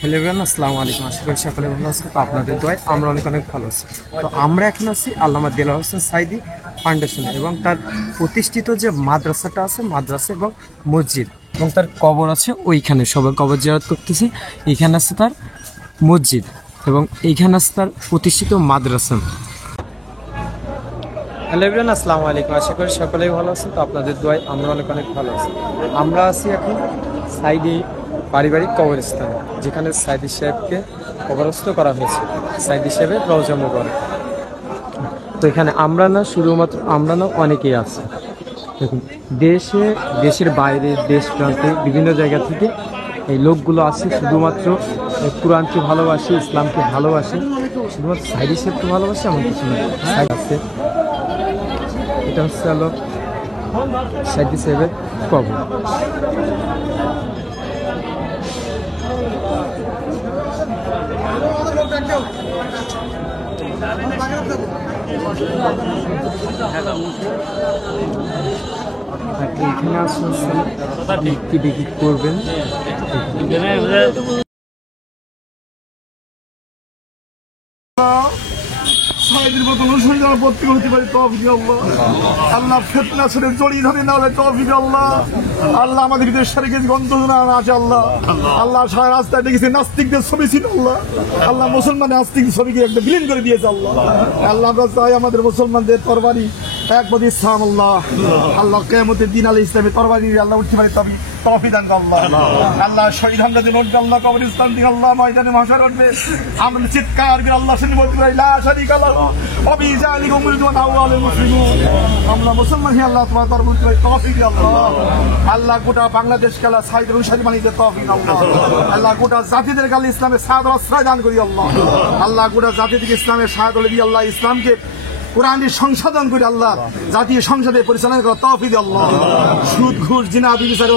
Hello everyone, আসসালামু আলাইকুম। আশা করি সকলে ভালো আছেন। তো আপনাদের দোয়ায় আমরা অনেক ভালো আছি। তো আমরা এখন আছি আল্লামা দেলোয়ার হোসেন সাঈদী ফাউন্ডেশনে এবং তার প্রতিষ্ঠিত যে মাদ্রাসাটা আছে, মাদ্রাসা এবং মসজিদ এবং তার কবর আছে ওইখানে, সবাই কবর জিয়ারত করতেছে। এইখানে আছে তার মসজিদ এবং এইখানে আছে তার প্রতিষ্ঠিত মাদ্রাসা। হ্যালো এভরিওয়ান, আসসালামু আলাইকুম। আশা করি সকলেই ভালো আছেন। তো আপনাদের দোয়ায় আমরা অনেক ভালো আছি। আমরা আছি এখন সাঈদী পারিবারিক কবরস্থানে, যেখানে সাঈদী সাহেবকে কবরস্থ করা হয়েছে, সাঈদী সাহেবের রওজা মুবারক। তো এখানে আমরা না, শুধুমাত্র আমরা না, অনেকেই আছে। দেখুন, দেশের বাইরে, দেশ প্রান্তে বিভিন্ন জায়গা থেকে এই লোকগুলো আছে, শুধুমাত্র কোরআনকে ভালোবাসে, ইসলামকে ভালোবাসে, শুধুমাত্র সাঈদী সাহেবকে ভালোবাসে এমন কিছু না। আছে, এটা হচ্ছে হলো সাঈদী সাহেবের কবর। এখানে আসলে কি দেখি করবেন। সাঈদীর মতো অনুসারী যারা প্রত্যেক হতে পারে তৌফিক আল্লাহ। আল্লাহ ফিতনা ছেড়ে জড়িয়ে ধরে না হলে তৌফিক আল্লাহ। আল্লাহ আমাদের ভিতরে শারীরিক গন্ধনা আছে আল্লাহ। আল্লাহ সারা রাস্তায় দেখেছি নাস্তিকদের ছবি ছিল আল্লাহ। আল্লাহ মুসলমানের নাস্তিক ছবিকে একটা বিলীন করে দিয়েছে আল্লাহ। আল্লাহ আমরা চাই আমাদের মুসলমানদের তরবারি একবারে ইসলাম আল্লাহ। আল্লাহ কিয়ামতের দিন আলী ইসলামের তরবারি আল্লাহ উঠতে পারে তবে তৌফিক দান আল্লাহ। আল্লাহ শহীদ হামজা দিন উঠবে আল্লাহ, কবরস্থান থেকে আল্লাহ ময়দানে মাহশার উঠবে। আমরা চিৎকার করে আল্লাহ শুনে বলতে পারি লা শারীকা লাহু ওয়া বিযালিকা উমিরতু ওয়া আনা আউয়ালুল মুসলিমিন। আমরা মুসলমান হি আল্লাহ তোমার দরবারে উঠতে পারি তৌফিক আল্লাহ। আল্লাহ গোটা বাংলাদেশ কালা সাঈদীর অনুসারী বানিয়ে তৌফিক আল্লাহ। আল্লাহ গোটা জাতিদের কালে ইসলামের সাহায্য আশ্রয় দান করি আল্লাহ। আল্লাহ গোটা জাতিকে ইসলামের সাহায্য দিয়ে আল্লাহ ইসলামকে কোরআনের সংশোধন করে আল্লাহ জাতীয় সংসদে পরিচালনা করা তৌফিক আল্লাহ। সুদ ঘুষ জিনা বিচার